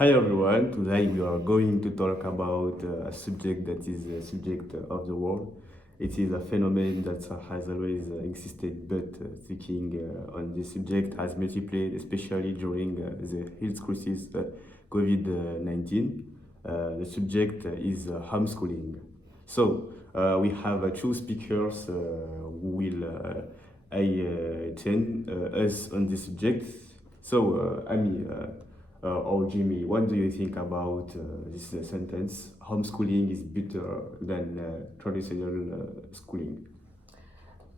Hi everyone, today we are going to talk about a subject that is a subject of the world. It is a phenomenon that has always existed, but thinking on this subject has multiplied, especially during the health crisis COVID-19. The subject is homeschooling. So we have two speakers who will attend us on this subject. So, Ami, or Jimmy, what do you think about this sentence? Homeschooling is better than traditional schooling.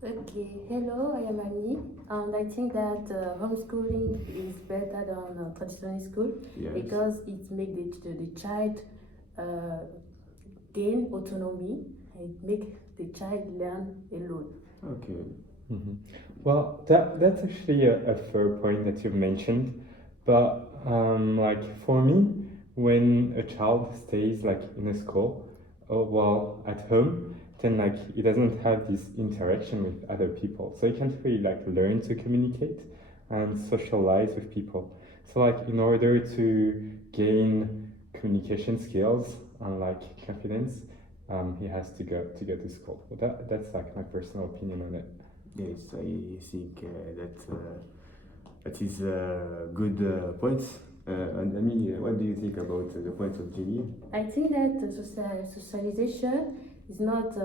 Okay, hello, I am Annie, and I think that homeschooling is better than traditional school Yes. because it makes the child uh, gain autonomy and make the child learn alone. Okay. Mhm. Well, that's actually a fair point that you've mentioned. But like for me, when a child stays like in a school or well at home, then like he doesn't have this interaction with other people, so he can't really like learn to communicate and socialize with people. So like in order to gain communication skills and like confidence, he has to go to school. But that's like my personal opinion on it. Yes, I think that is a good point. And Ami, what do you think about the point of Jimmy? I think that socialization is not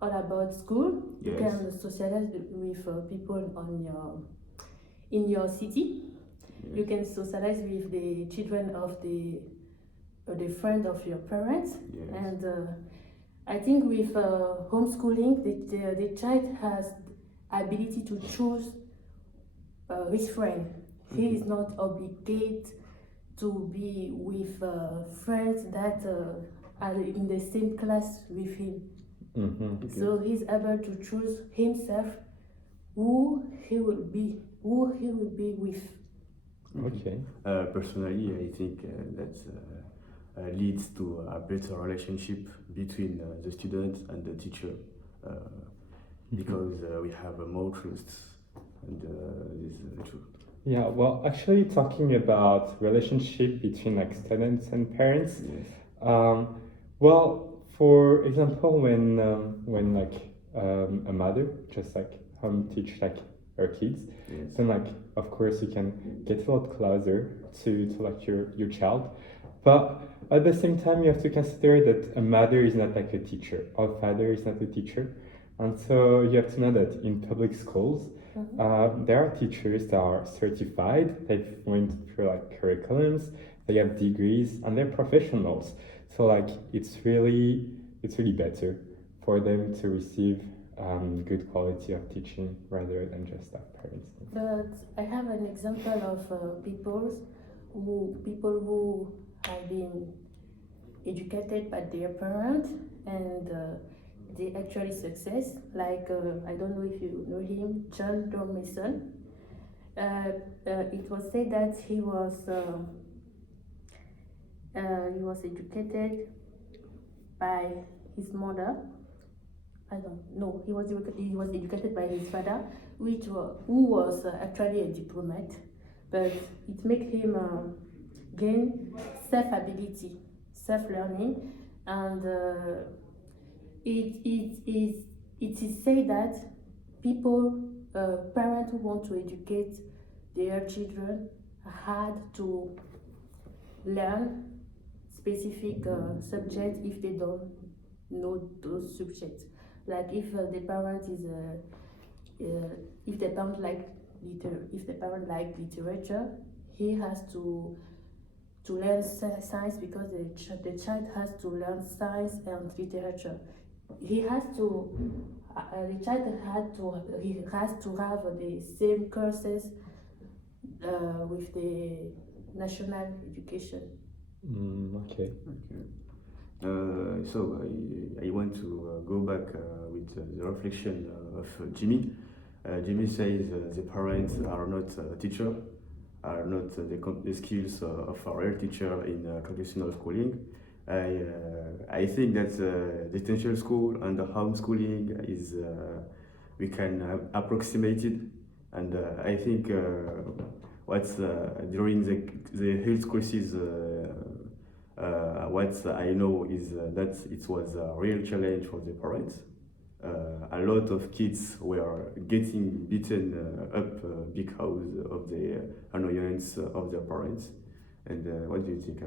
all about school. You Yes. can socialize with people on in your city. Yes. You can socialize with the children of the friend of your parents, Yes. and I think with homeschooling, the child has ability to choose his friend. He is not obligated to be with friends that are in the same class with him. Mm-hmm. Okay. So he's able to choose himself who he will be with. Okay. Personally, I think that leads to a better relationship between the student and the teacher because we have more trust, and this is true. Yeah, well, actually, talking about relationship between like students and parents, Yes. well, for example, when like a mother just like teach like her kids, Yes. then like of course you can get a lot closer to like your child, but at the same time you have to consider that a mother is not like a teacher, or a father is not a teacher, and so you have to know that in public schools there are teachers that are certified. They've went through like curriculums. They have degrees and they're professionals. So like it's really better for them to receive good quality of teaching rather than just like parents. But I have an example of people who have been educated by their parents and they actually success. Like I don't know if you know him, John Dormason. It was said that he was educated by his mother. I don't know. He was educated by his father, who was actually a diplomat, but it made him gain self ability, self learning, and it is said that parents who want to educate their children had to learn specific subjects if they don't know those subjects. Like if the parent if the parent like literature, he has to learn science because the child has to learn science and literature. He has to the child he has to have the same courses with the national education. Okay. Okay. So I want to go back with the reflection of Jimmy. Jimmy says the parents are not teacher, are not the skills of a real teacher in traditional schooling. I think that residential school and the homeschooling is we can approximate it, and I think what's during the health crisis What I know is that it was a real challenge for the parents. A lot of kids were getting beaten up because of the annoyance of their parents. And what do you think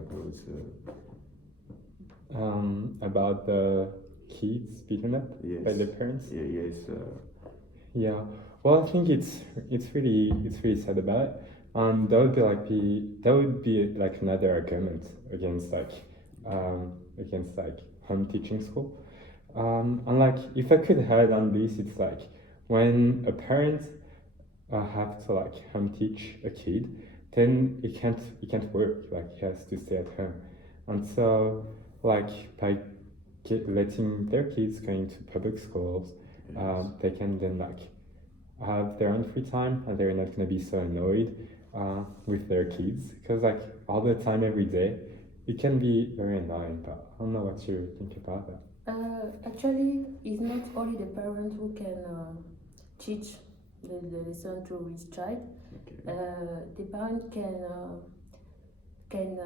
About the kids beaten up yes. by their parents. Yes. Yeah. Well, I think it's really sad about it. That would be like another argument against like home teaching school. And like if I could add on this, it's like when a parent have to like home teach a kid, then it can't work. Like he has to stay at home, and so like by letting their kids going to public schools, they can then like have their own free time, and they're not gonna be so annoyed with their kids because like all the time every day, it can be very annoying. But I don't know what you think about that. Actually, it's not only the parent who can teach the lesson to his child. Okay. The parent can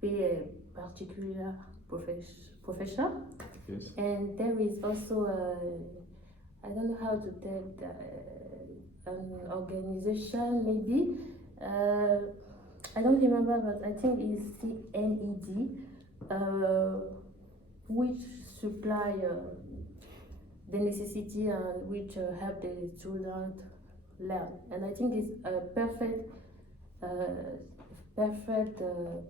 be a particular professor, Yes. and there is also I don't know how to tell an organization maybe. I don't remember, but I think it's CNED, which supply the necessity and which help the student learn. And I think it's a perfect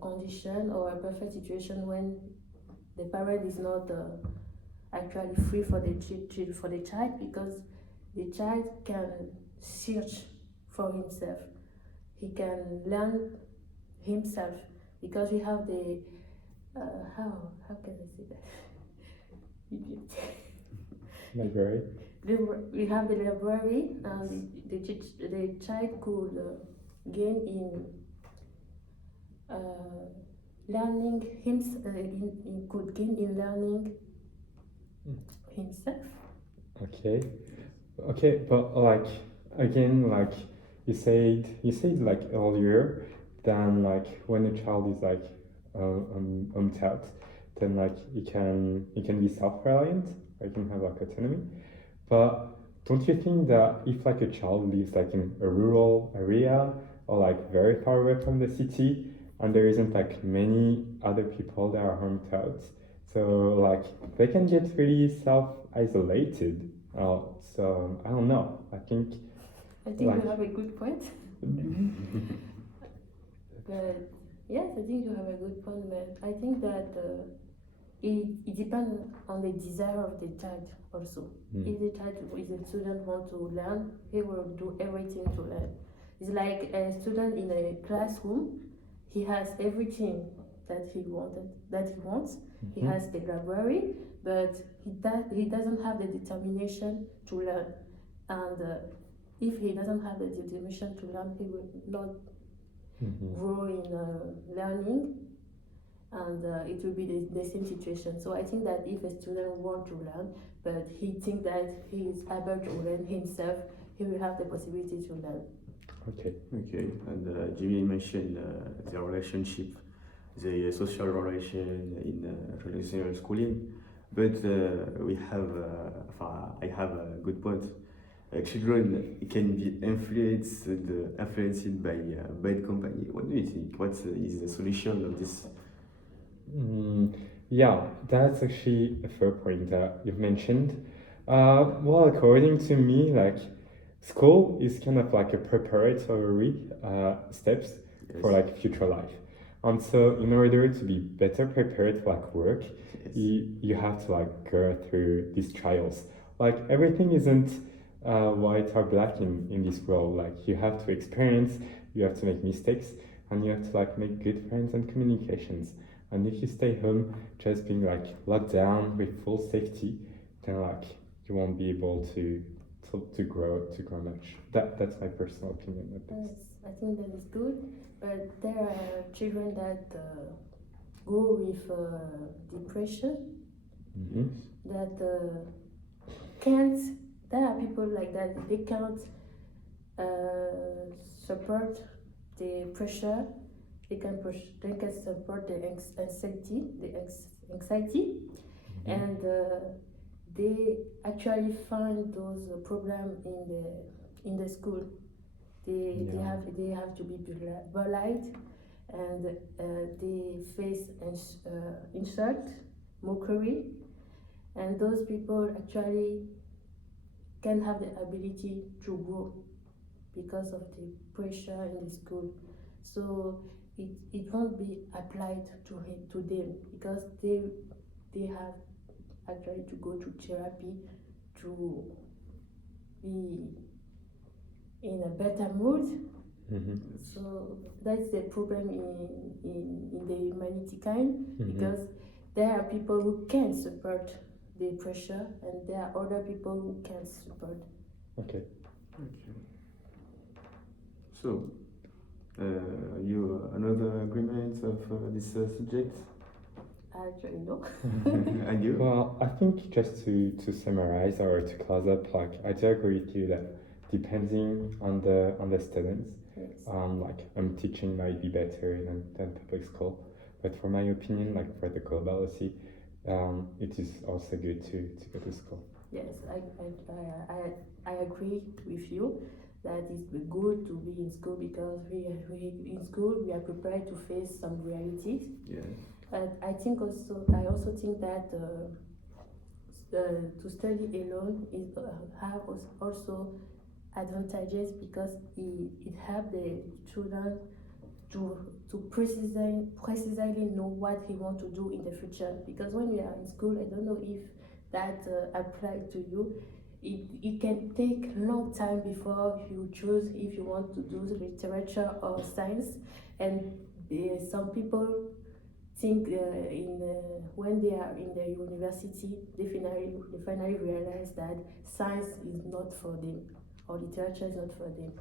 condition or a perfect situation when the parent is not actually free for the child, because the child can search for himself. He can learn himself, because we have the how can I say that? Library. We have the library, and the child could gain in learning could gain in learning himself. Okay, but like again, like you said like earlier, then like when a child is like taught, then like it can be self-reliant, or it can have like autonomy. But don't you think that if like a child lives like in a rural area or like very far away from the city, and there isn't like many other people that are home taught, so like they can get really self-isolated. So I don't know. I think Like, you have a good point. But yes, I think you have a good point. But I think that it depends on the desire of the child also. If the child is a student want to learn, he will do everything to learn. It's like a student in a classroom. He has everything that he wants. He has the library, but he doesn't have the determination to learn. And if he doesn't have the determination to learn, he will not grow in learning, and it will be the same situation. So I think that if a student wants to learn, but he thinks that he is able to learn himself, he will have the possibility to learn. Okay. And Jimmy mentioned the relationship, the social relation in traditional schooling, but I have a good point. Children can be influenced by bad company. What do you think? What is the solution of this? Yeah, that's actually a fair point that you've mentioned. Well, according to me, like school is kind of like a preparatory steps for like future life. And so in order to be better prepared for like work, you have to like go through these trials. Like everything isn't white or black in this world. Like you have to experience, you have to make mistakes, and you have to like make good friends and communications. And if you stay home just being like locked down with full safety, then like you won't be able to grow much. That's my personal opinion of this. Yes, I think that is good, but there are children that go with depression, that can't. There are people like that. They can't support the pressure they can support the anxiety, and they actually find those problems in the school. They have to be polite, and they face insult, mockery, and those people actually can have the ability to grow because of the pressure in the school. So it won't be applied to them because they have actually to go to therapy to be in a better mood. So that's the problem in the humanity kind, because there are people who can support the pressure and there are other people who can't support. Okay. So, you another agreement of this subject? Actually, no. And you? Well, I think just to summarize or to close up, like I do agree with you that depending on the students, Yes. like teaching might be better than public school, but for my opinion, like for the globality, it is also good to go to school. Yes, I agree with you that it's good to be in school because we in school we are prepared to face some realities. Yeah. But I also think that to study alone is have also advantages because it helps the children to precisely know what he want to do in the future. Because when you are in school, I don't know if that applies to you. It can take long time before you choose if you want to do literature or science, and some people think when they are in the university, they finally realize that science is not for them or literature is not for them.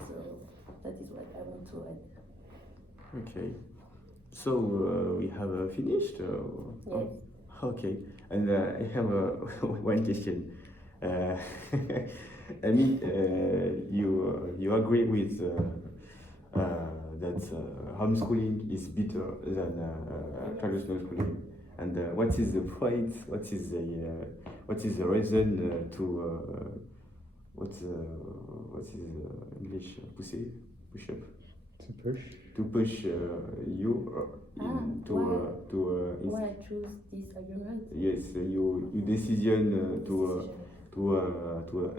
So that is what I want to add. Okay. So we have finished. Yes. Oh, okay. And I have one question. I mean, you agree with that homeschooling is better than traditional schooling, and what is the point? What is the reason to what is English push up To push. you Why I choose this argument? yes, you decision to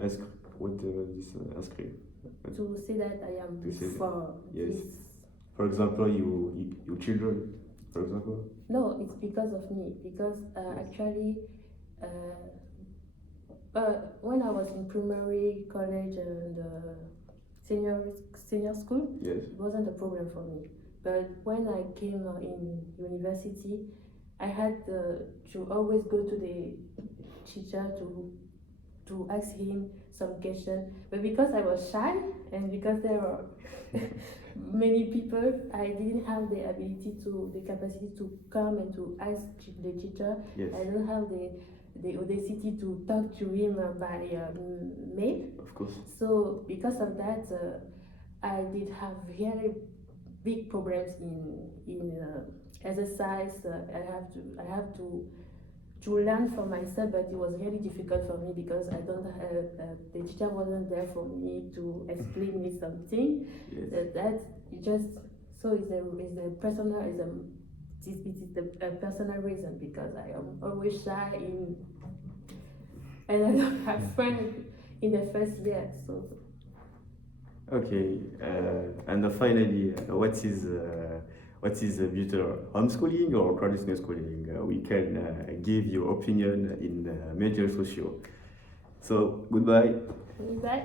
ask what this inscrire. To say that I am To say that, for yes. this. For example, you children, for example. No, it's because of me. Because actually, when I was in primary, college, and senior school, Yes. it wasn't a problem for me. But when I came in university, I had to always go to the teacher to ask him some question. But because I was shy and because there were many people, I didn't have the capacity to come and to ask the teacher. Yes. I don't have the audacity to talk to him by mail. Of course. So because of that, I did have very big problems in exercise. I have to learn for myself, but it was really difficult for me because I don't have the teacher wasn't there for me to explain me something. Yes. That just so is the personalism. It is the personal reason because I am always shy and I don't have friends in the first year. So Okay. And finally, what is better, homeschooling or traditional schooling? We can give your opinion in major social. So goodbye. bye.